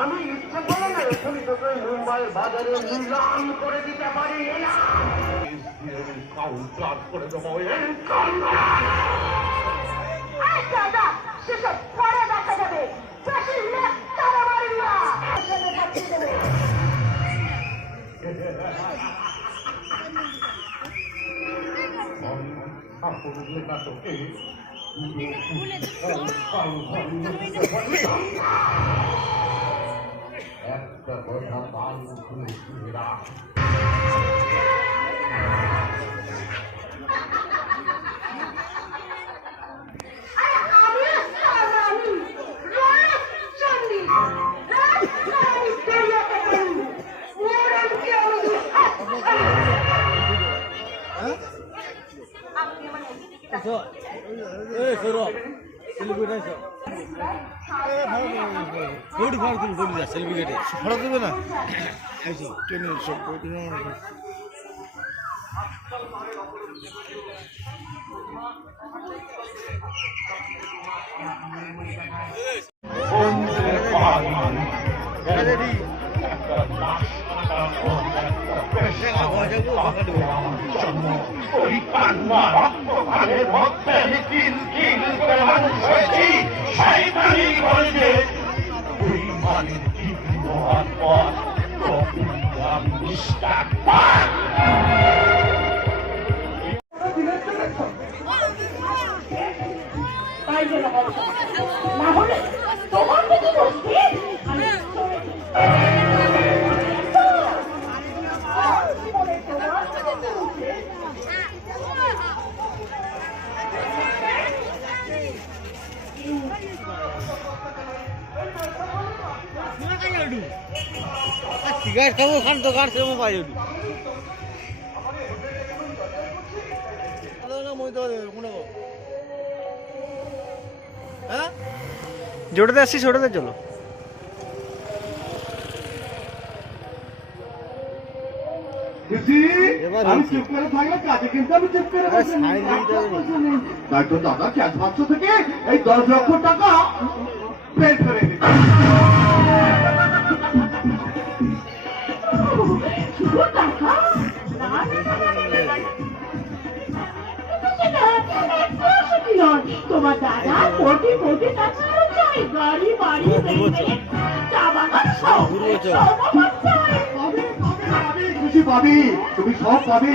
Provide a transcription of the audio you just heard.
আমি ইচ্ছে করে না এখনই তোকে মুম্বাইয়ের বাজারে নিলাম করে দিতে পারি কাউন্টার করে দেবো সেসব পরে দেখা যাবে নাটকে একটা কথা বাল খুলে রাখ ভাড়া দেবে না ট্রেনের সব সিগারেট খাবো খান তো কার সেরকম পাই হ্যাঁ জোটাতে আসছি ছোটাতে চলো দাদা ক্যাশ বাক্স থেকে এই 10 লক্ষ টাকা বের করে দিন তোমার দাদা কোটি কোটি টাকা চাই গাড়ি বাড়ি চা বাগান সব খুশি পাবি তুমি সব পাবে